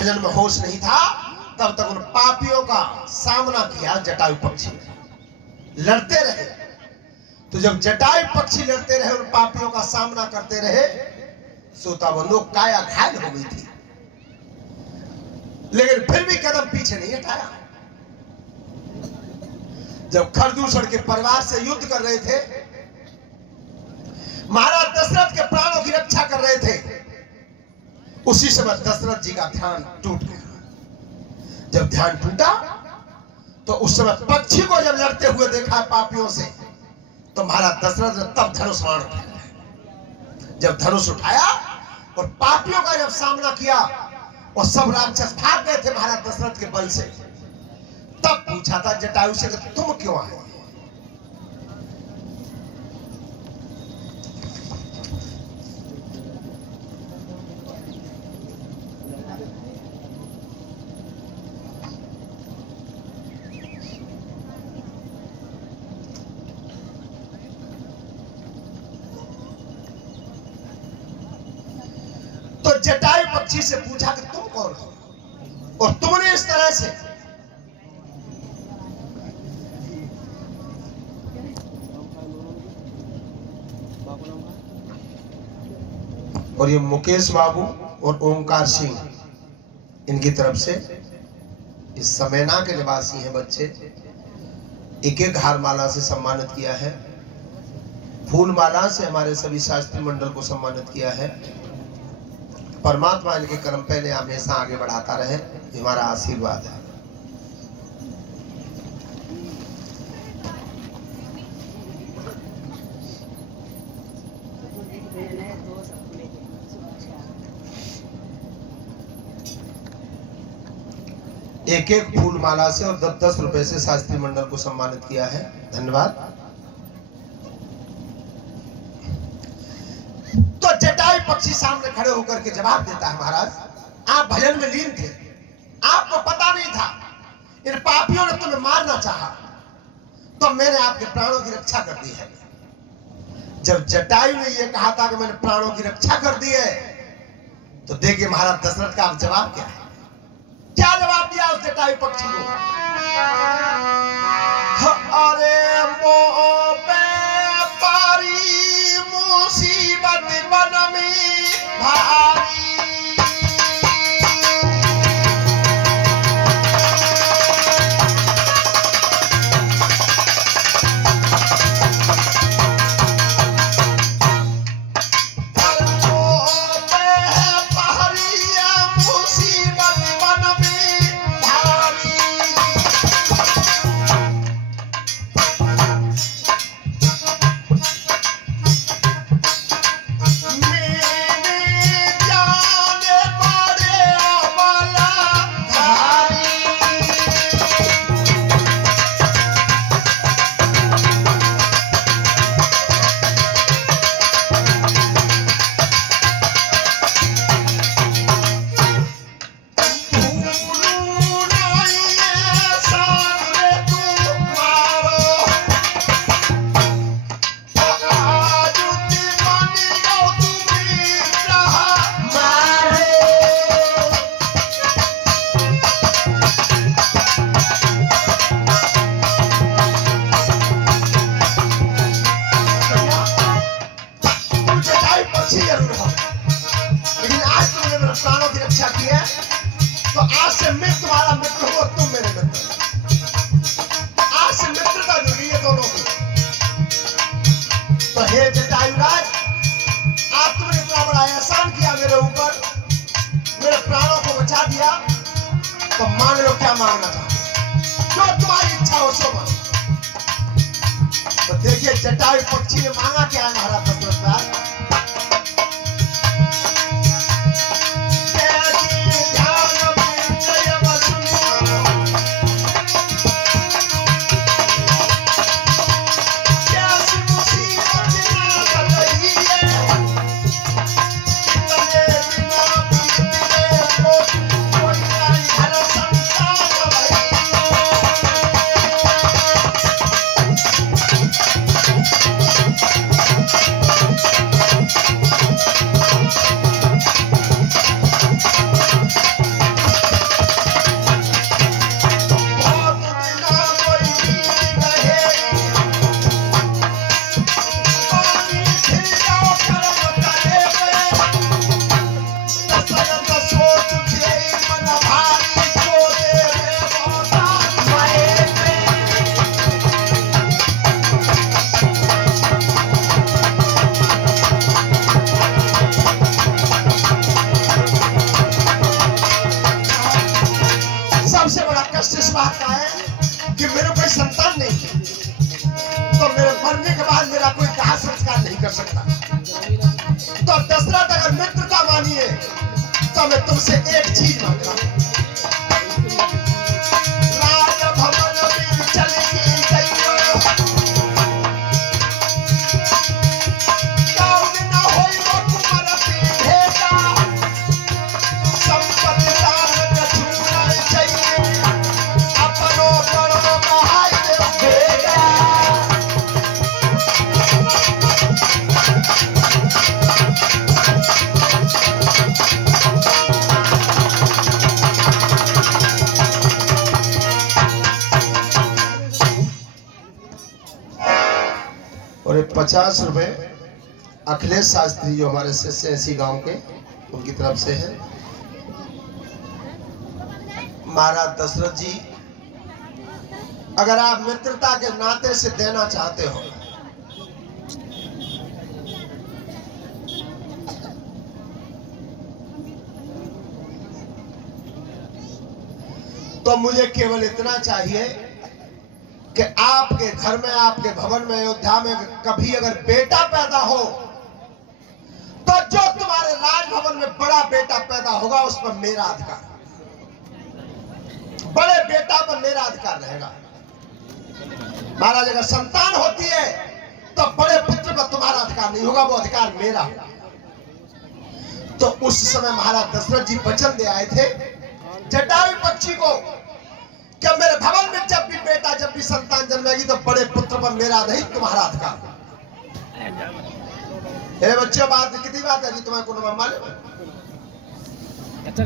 भजन में होश नहीं था तब तक उन पापियों का सामना किया जटायु पक्षी, लड़ते रहे। तो जब जटायु पक्षी लड़ते रहे, उन पापियों का सामना करते रहे, सोता बंधु काया घायल हो गई थी, लेकिन फिर भी कदम पीछे नहीं हटाया। जब खरदूषण के परिवार से युद्ध कर रहे थे, महाराज दशरथ के प्राणों की रक्षा कर रहे थे, उसी समय दशरथ जी का ध्यान टूट गया। जब ध्यान टूटा तो उस समय पक्षी को जब लड़ते हुए देखा पापियों से, तो महाराज दशरथ ने तब धनुष बाण उठाया। जब धनुष उठाया और पापियों का जब सामना किया और सब राक्षस भाग गए थे महाराज दशरथ के बल से, तब पूछा था जटायु से कि तुम क्यों आए? तो जटायु पक्षी से पूछा कि तुम कौन हो और तुमने इस तरह से। और ये मुकेश बाबू और ओमकार सिंह, इनकी तरफ से इस समैना के निवासी हैं बच्चे, एक एक हार माला से सम्मानित किया है, फूल माला से हमारे सभी शास्त्री मंडल को सम्मानित किया है। परमात्मा इनके कर्म पहले हमेशा आगे बढ़ाता रहे, ये हमारा आशीर्वाद है। एक एक फूल माला से और 10-10 रुपए से शास्त्री मंडल को सम्मानित किया है, धन्यवाद। तो जटायु पक्षी सामने खड़े होकर के जवाब देता है, महाराज आप भजन में लीन थे, आपको पता नहीं था इन पापियों ने तुम्हें मारना चाहा, तो मैंने आपके प्राणों की रक्षा कर दी है। जब जटायु ने यह कहा था कि मैंने प्राणों की रक्षा कर दी है, तो देखिए महाराज दशरथ का जवाब क्या है। क्या जवाब दिया उस जटायु पक्षी को? अरे मोह पे पारी मुसीबत बन में भारी, तो मांग लो क्या मांगना चाहते, जो तुम्हारी इच्छा हो सो मांगो। तो देखिए जटायु पक्षी ने मांगा क्या है महाराज दशरथ राज। जब शिशुपाल का है कि मेरे कोई संतान नहीं है, तो मेरे मरने के बाद मेरा कोई दाह संस्कार नहीं कर सकता। तो दशरथ अगर मित्रता मानिए तो मैं तुमसे एक चीज मांग रहा हूं। राजभवन में चलती जाइयो, कौन न होइबो कुंवर भेजा, संपत्ति दान कछुना चाहिए, अपनो बड़ो कहाई देव भेजा। और 50 रुपए अखिलेश शास्त्री जो हमारे शिष्य इसी गांव के, उनकी तरफ से है। महाराज दशरथ जी, अगर आप मित्रता के नाते से देना चाहते हो तो मुझे केवल इतना चाहिए कि आपके घर में, आपके भवन में, अयोध्या में कभी अगर बेटा पैदा हो तो जो तुम्हारे राजभवन में बड़ा बेटा पैदा होगा उस पर मेरा अधिकार, बड़े बेटा पर मेरा अधिकार रहेगा। महाराज अगर संतान होती है तो बड़े पुत्र पर तुम्हारा अधिकार नहीं होगा, वो अधिकार मेरा होगा। तो उस समय महाराज दशरथ जी वचन दे आए थे जटायु पक्षी को कि मेरे भवन में जब भी बेटा, जब भी संतान जन्मेगी तो बड़े पुत्र पर मेरा नहीं तुम्हारा अधिकार। हे बच्चों, बात कितनी बात है जी, तुम्हें को मालूम है?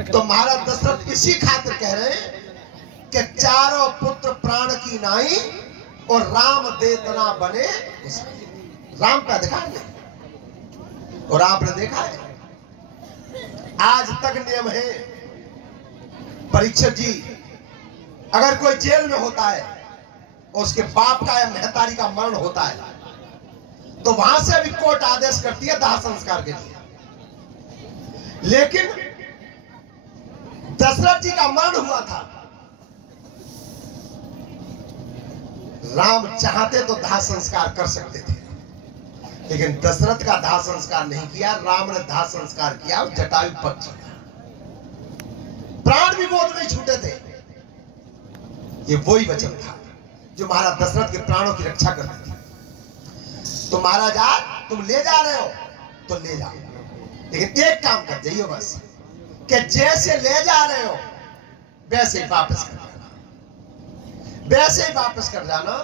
तो महाराज दशरथ इसी खातिर कह रहे हैं कि चारों पुत्र प्राण की नाई और राम देतना बने। राम का अधिकार नहीं। और आपने देखा है आज तक नियम है, परीक्षित जी अगर कोई जेल में होता है और उसके बाप का या महतारी का मरण होता है तो वहां से भी कोर्ट आदेश करती है दाह संस्कार के लिए। लेकिन दशरथ जी का मरण हुआ था, राम चाहते तो दाह संस्कार कर सकते थे, लेकिन दशरथ का दाह संस्कार नहीं किया। राम ने दाह संस्कार किया जटायु पक्षी का। प्राण भी गोद में छूटे थे। ये वही वचन था जो महाराज दशरथ के प्राणों की रक्षा करती थी। तो महाराज आज तुम ले जा रहे हो तो ले जाओ, लेकिन एक काम कर जाइए बस कि जैसे ले जा रहे हो वैसे ही वापस कर जाना, वैसे ही वापस कर जाना।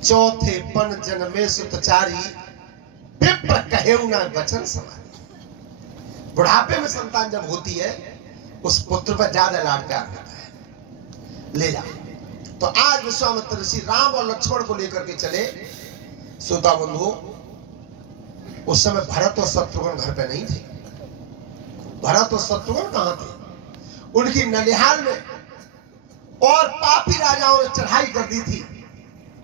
चौथे पन जन्मे सुतचारी, विप्र कहेउ ना वचन समारी। बुढ़ापे में संतान जब होती है उस पुत्र पर ज्यादा लाड प्यार होता है। ले जा। तो आज विश्वामित्र ऋषि राम और लक्ष्मण को लेकर के चले। श्रोता बंधु, उस समय भरत और शत्रुघ्न घर पे नहीं थे। भरत और शत्रुघ्न कहां थे? उनकी ननिहाल में और पापी राजाओं ने चढ़ाई कर दी थी।